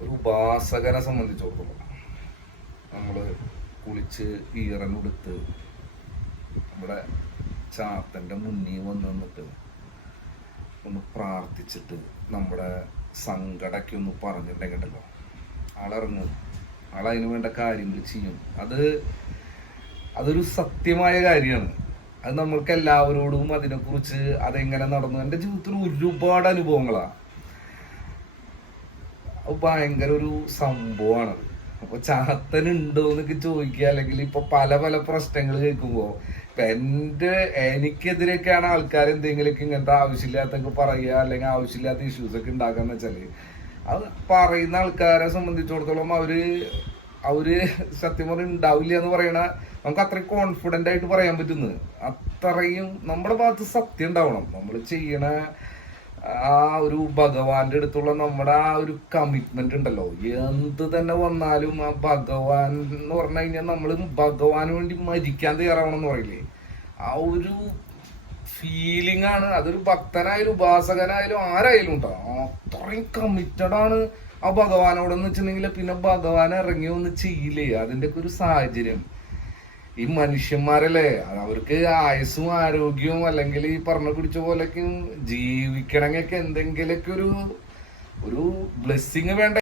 ഒരു ഉപാസകനെ സംബന്ധിച്ചിടത്തോളം നമ്മൾ കുളിച്ച് ഈറനെടുത്ത് നമ്മുടെ ചാത്തൻ്റെ മുന്നിൽ വന്നിട്ട് ഒന്ന് പ്രാർത്ഥിച്ചിട്ട് നമ്മുടെ സങ്കടമൊക്കെ ഒന്ന് പറഞ്ഞിട്ടുണ്ടെങ്കിലോ ആളിറങ്ങും, ആളതിന് വേണ്ട കാര്യങ്ങൾ ചെയ്യും. അതൊരു സത്യമായ കാര്യമാണ്. അത് നമ്മൾക്ക് എല്ലാവരോടും അതിനെക്കുറിച്ച് അതെങ്ങനെ നടന്നു, എൻ്റെ ജീവിതത്തിൽ ഒരുപാട് അനുഭവങ്ങളാണ്. അത് ഭയങ്കര ഒരു സംഭവമാണ്. അപ്പൊ ചാത്തനുണ്ടോ എന്നൊക്കെ ചോദിക്കുക, അല്ലെങ്കിൽ ഇപ്പൊ പല പല പ്രശ്നങ്ങൾ കേൾക്കുമ്പോ ഇപ്പൊ എനിക്കെതിരെയൊക്കെയാണ് ആൾക്കാർ എന്തെങ്കിലുമൊക്കെ ഇങ്ങനത്തെ ആവശ്യമില്ലാത്തൊക്കെ പറയുക, അല്ലെങ്കിൽ ആവശ്യമില്ലാത്ത ഇഷ്യൂസ് ഒക്കെ ഉണ്ടാക്കാന്ന് വെച്ചാല് അത് പറയുന്ന ആൾക്കാരെ സംബന്ധിച്ചിടത്തോളം അവര് സത്യം പറഞ്ഞ ഉണ്ടാവില്ല എന്ന് പറയണ നമുക്ക് അത്രയും കോൺഫിഡന്റ് ആയിട്ട് പറയാൻ പറ്റുന്നത്. അത്രയും നമ്മുടെ ഭാഗത്ത് സത്യം ഉണ്ടാവണം. നമ്മൾ ചെയ്യണ ആ ഒരു ഭഗവാന്റെ അടുത്തുള്ള നമ്മുടെ ആ ഒരു കമ്മിറ്റ്മെന്റ് ഉണ്ടല്ലോ, എന്ത് തന്നെ വന്നാലും ആ ഭഗവാൻ എന്ന് പറഞ്ഞു കഴിഞ്ഞാൽ നമ്മൾ ഭഗവാന് വേണ്ടി മരിക്കാൻ തയ്യാറാവണം എന്ന് പറയില്ലേ, ആ ഒരു ഫീലിംഗ് ആണ്. അതൊരു ഭക്തനായാലും ഉപാസകനായാലും ആരായാലും ഉണ്ടാവും. അത്രയും കമ്മിറ്റഡ് ആണ് ആ ഭഗവാനോടെന്ന് വെച്ചിട്ടുണ്ടെങ്കിൽ പിന്നെ ഭഗവാൻ ഇറങ്ങി ഒന്ന് ചെയ്യില്ലേ. അതിന്റെ ഒക്കെ ഒരു സാഹചര്യം ഈ മനുഷ്യന്മാരല്ലേ, അവർക്ക് ആയുസ്സും ആരോഗ്യവും അല്ലെങ്കിൽ ഈ പറഞ്ഞ പിടിച്ച പോലെയൊക്കെ ജീവിക്കണമെങ്കിൽ എന്തെങ്കിലുമൊക്കെ ഒരു ബ്ലെസ്സിങ് വേണ്ട.